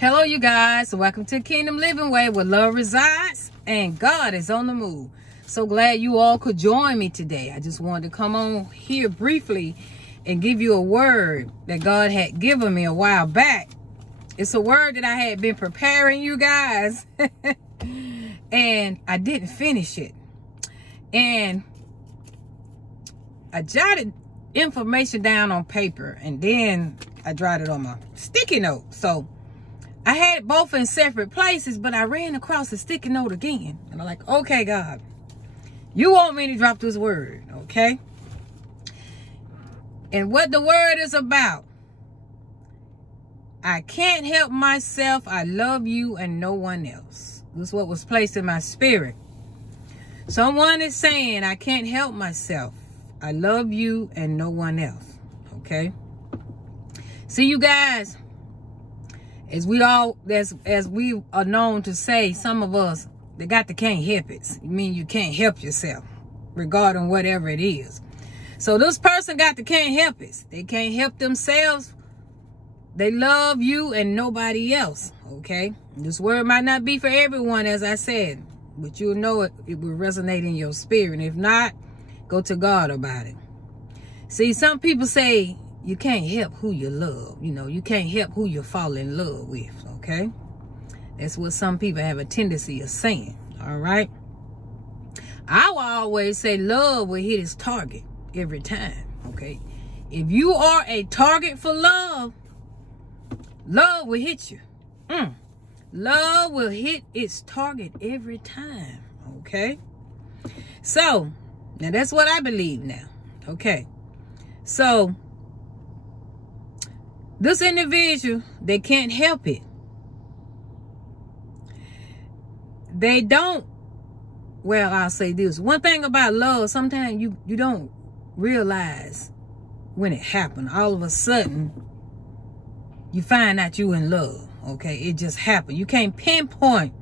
Hello, you guys. Welcome to Kingdom Living Way, where love resides and God is on the move. So glad you all could join me today. I just wanted to come on here briefly and give you a word that God had given me a while back. It's a word that I had been preparing, you guys, and I didn't finish it. And I jotted information down on paper, and then I jotted it on my sticky note. So I had it both in separate places, but I ran across the sticky note again. And I'm like, okay, God, you want me to drop this word, okay? And what the word is about: I can't help myself. I love you and no one else. This is what was placed in my spirit. Someone is saying, I can't help myself. I love you and no one else, okay? See, you guys, as we are known to say, some of us, they got the can't help it. I mean, you can't help yourself regarding whatever it is. So this person got the can't help it. They can't help themselves. They love you and nobody else, okay? This word might not be for everyone, as I said, but you'll know it will resonate in your spirit. And if not, go to God about it. See, some people say, you can't help who you love. You know, you can't help who you fall in love with, okay? That's what some people have a tendency of saying, all right? I will always say love will hit its target every time, okay? If you are a target for love, love will hit you. Love will hit its target every time, okay? So, now that's what I believe now, okay? So, this individual, they can't help it. They don't, well, I'll say this. One thing about love, sometimes you don't realize when it happened. All of a sudden, you find out you in love, okay? It just happened. You can't pinpoint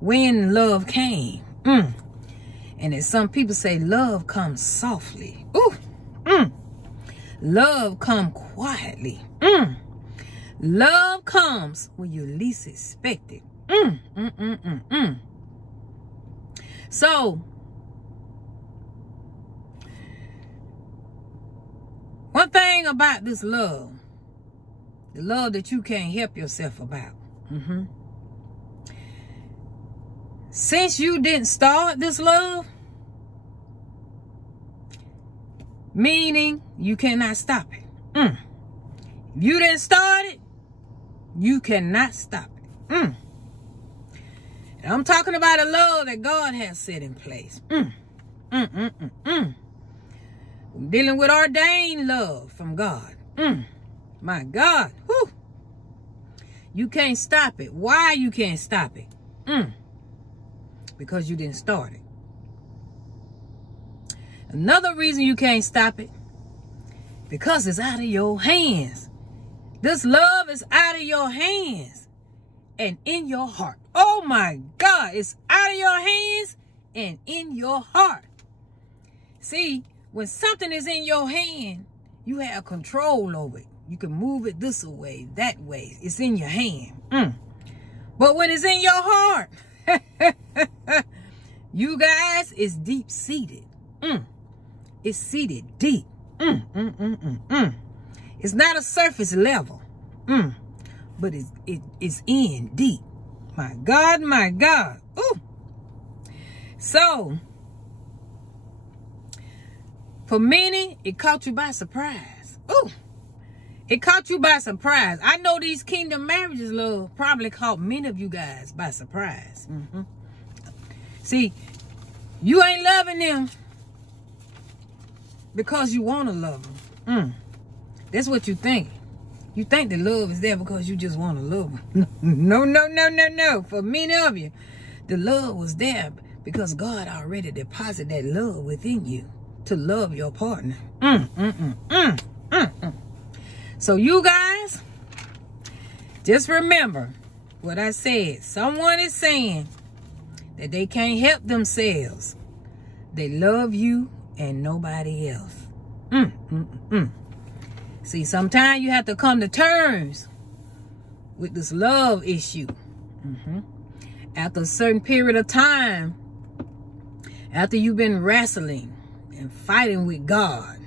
when love came. And as some people say, love comes softly. Love comes quietly. Love comes when you least expect it. So, one thing about this love, the love that you can't help yourself about. Since you didn't start this love, meaning you cannot stop it. If you didn't start it, you cannot stop it. And I'm talking about a love that God has set in place. Dealing with ordained love from God. My God. Whew. You can't stop it. Why you can't stop it? Because you didn't start it. Another reason you can't stop it, because it's out of your hands. This love is out of your hands and in your heart. Oh my God, it's out of your hands and in your heart. See, when something is in your hand, you have control over it. You can move it this way, that way. It's in your hand. But when it's in your heart, you guys, it's deep-seated. It's seated deep. It's not a surface level. But it's in deep. My God, my God. Ooh. So, for many, it caught you by surprise. Ooh. It caught you by surprise. I know these kingdom marriages, love, probably caught many of you guys by surprise. See, you ain't loving them because you want to love them. That's what you think. You think the love is there because you just want to love them. No. For many of you, the love was there because God already deposited that love within you to love your partner. So you guys, just remember what I said. Someone is saying that they can't help themselves. They love you and nobody else. See, sometimes you have to come to terms with this love issue. After a certain period of time, after you've been wrestling and fighting with God,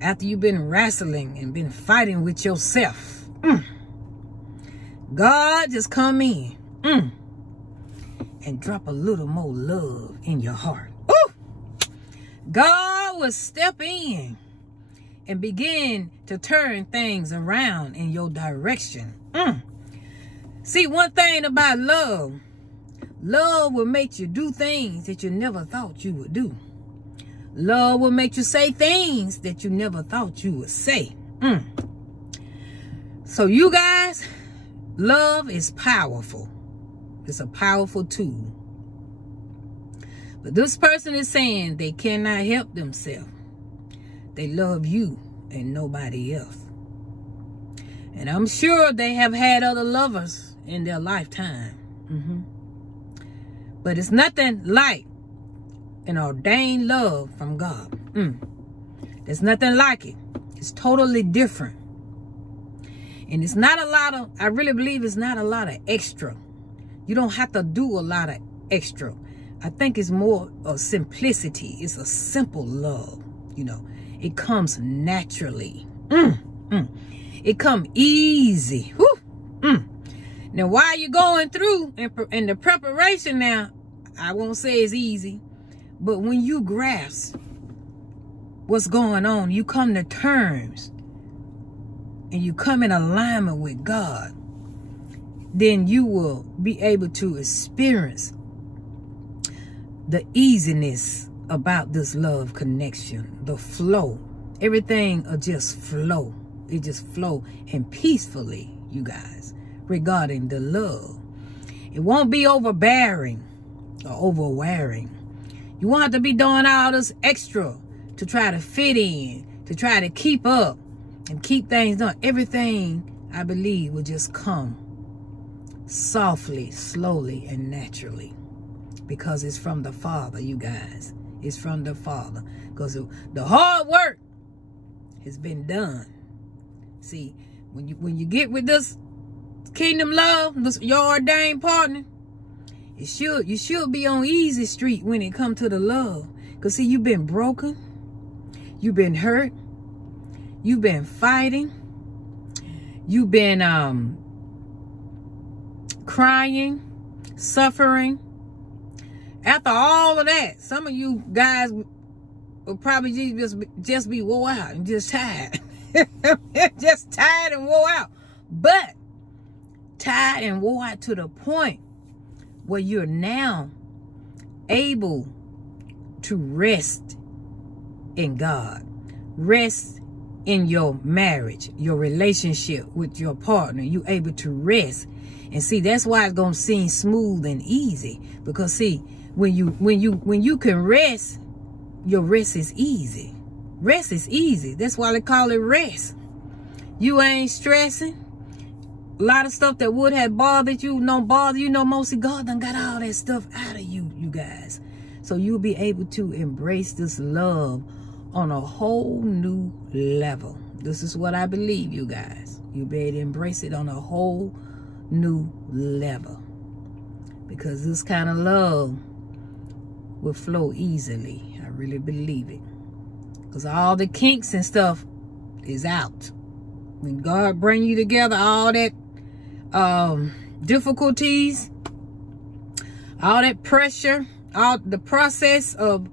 after you've been wrestling and been fighting with yourself, God just come in and drop a little more love in your heart. Ooh! God will step in and begin to turn things around in your direction. See, one thing about love, love will make you do things that you never thought you would do. Love will make you say things that you never thought you would say. So you guys, love is powerful. It's a powerful tool. But this person is saying they cannot help themselves. They love you and nobody else. And I'm sure they have had other lovers in their lifetime. But it's nothing like an ordained love from God. There's nothing like it. It's totally different. And it's not a lot of, I really believe it's not a lot of extra. You don't have to do a lot of extra. I think it's more of simplicity. It's a simple love. You know, it comes naturally. It comes easy. Now, while you're going through in the preparation now, I won't say it's easy, but when you grasp what's going on, you come to terms and you come in alignment with God, then you will be able to experience the easiness about this love connection, the flow. Everything will just flow. It just flow and peacefully, you guys, regarding the love. It won't be overbearing or overwearing. You won't have to be doing all this extra to try to fit in, to try to keep up and keep things done. Everything, I believe, will just come softly, slowly, and naturally, because it's from the Father, you guys. It's from the Father, because the hard work has been done. See, when you get with this kingdom love, your ordained partner, you should be on easy street when it comes to the love. Because see, you've been broken, you've been hurt, you've been fighting, you've been crying, suffering. After all of that, some of you guys will probably just be wore out and just tired. Just tired and wore out. But tired and wore out to the point where you're now able to rest in God. Rest in your marriage, your relationship with your partner. You're able to rest. And see, that's why it's going to seem smooth and easy. Because see, when you can rest, your rest is easy. Rest is easy. That's why they call it rest. You ain't stressing. A lot of stuff that would have bothered you, don't bother you no more. See, God done got all that stuff out of you, you guys. So you'll be able to embrace this love on a whole new level. This is what I believe, you guys. You'll be able to embrace it on a whole new level. Because this kind of love will flow easily. I really believe it. Because all the kinks and stuff is out. When God bring you together, all that difficulties, all that pressure, all the process of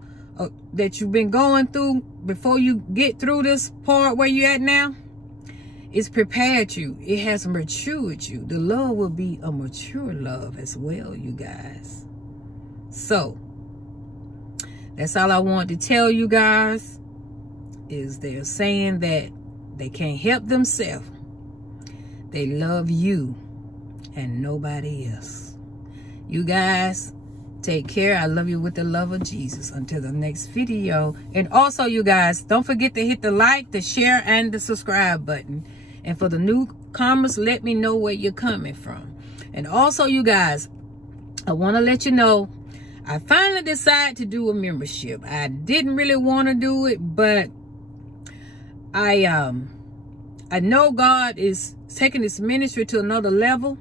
that you've been going through before you get through this part where you're at now, it's prepared you. It has matured you. The love will be a mature love as well, you guys. So, that's all I want to tell you guys, is they're saying that they can't help themselves. They love you and nobody else. You guys, take care. I love you with the love of Jesus. Until the next video. And also, you guys, don't forget to hit the like, the share, and the subscribe button. And for the newcomers, let me know where you're coming from. And also, you guys, I want to let you know, I finally decided to do a membership. I didn't really want to do it, but I I know God is taking this ministry to another level.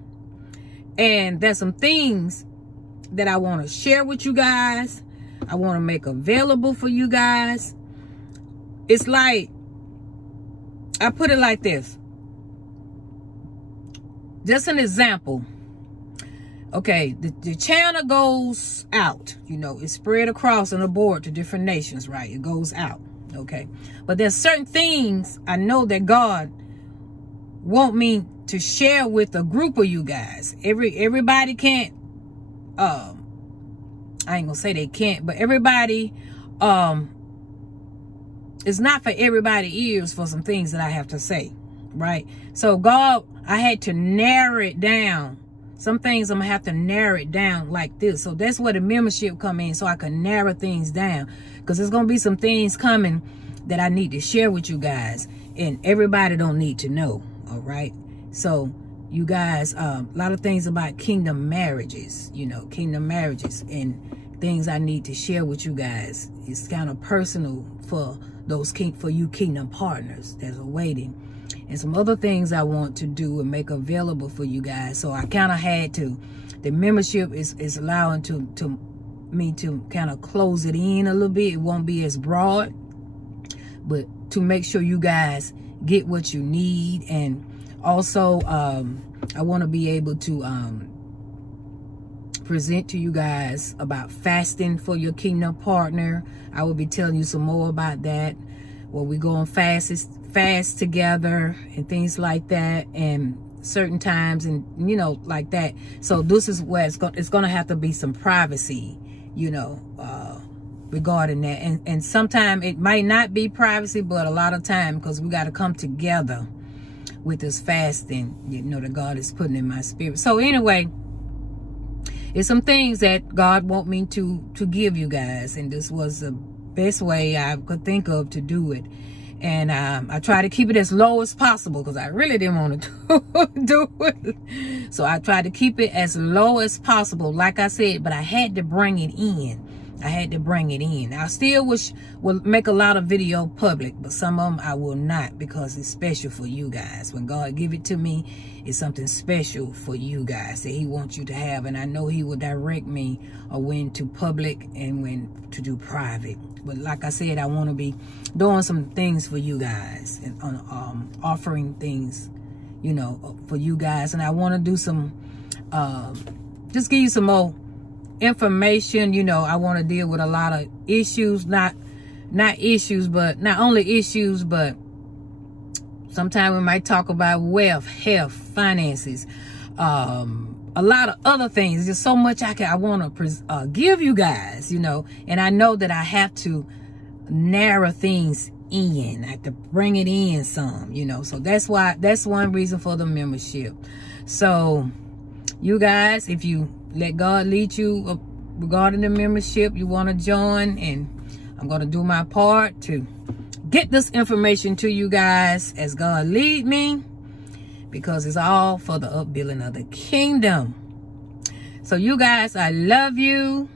And there's some things that I want to share with you guys. I want to make available for you guys. It's like, I put it like this. Just an example. Okay, the channel goes out. You know, it's spread across on the board to different nations, right? It goes out. Okay. But there's certain things I know that God want me to share with a group of you guys. Everybody can't, I ain't gonna say they can't, but everybody, it's not for everybody's ears for some things that I have to say, right? So God, I had to narrow it down. Some things I'm gonna have to narrow it down like this. So that's where the membership come in, so I can narrow things down. Because there's gonna be some things coming that I need to share with you guys, and everybody don't need to know. All right. So you guys, a lot of things about kingdom marriages, you know, kingdom marriages and things I need to share with you guys. It's kind of personal for those for you kingdom partners that's waiting. And some other things I want to do and make available for you guys. So I kind of had to, the membership is allowing me to kind of close it in a little bit. It won't be as broad, but to make sure you guys get what you need. And also, I want to be able to present to you guys about fasting for your kingdom partner. I will be telling you some more about that. Where we go on fast together and things like that, and certain times, and you know, like that. So this is where it's going to have to be some privacy, you know, regarding that. And sometimes it might not be privacy, but a lot of time, because we got to come together with this fasting, you know, that God is putting in my spirit. So anyway, it's some things that God want me to give you guys, and this was the best way I could think of to do it. And I try to keep it as low as possible, because I really didn't want to do it. So I tried to keep it as low as possible, like I said, but I had to bring it in. I had to bring it in. I still will make a lot of video public, but some of them I will not, because it's special for you guys. When God give it to me, it's something special for you guys that he wants you to have. And I know he will direct me when to public and when to do private. But like I said, I want to be doing some things for you guys, and offering things, you know, for you guys. And I want to do some, just give you some more information. You know, I want to deal with a lot of issues, not issues, but not only issues, but sometimes we might talk about wealth, health, finances, a lot of other things. There's so much I want to give you guys, you know, and I know that I have to narrow things in. I have to bring it in some, you know. So that's one reason for the membership. So you guys, if you let God lead you regarding the membership, you want to join, and I'm going to do my part to get this information to you guys as God lead me, because it's all for the upbuilding of the kingdom. So you guys, I love you.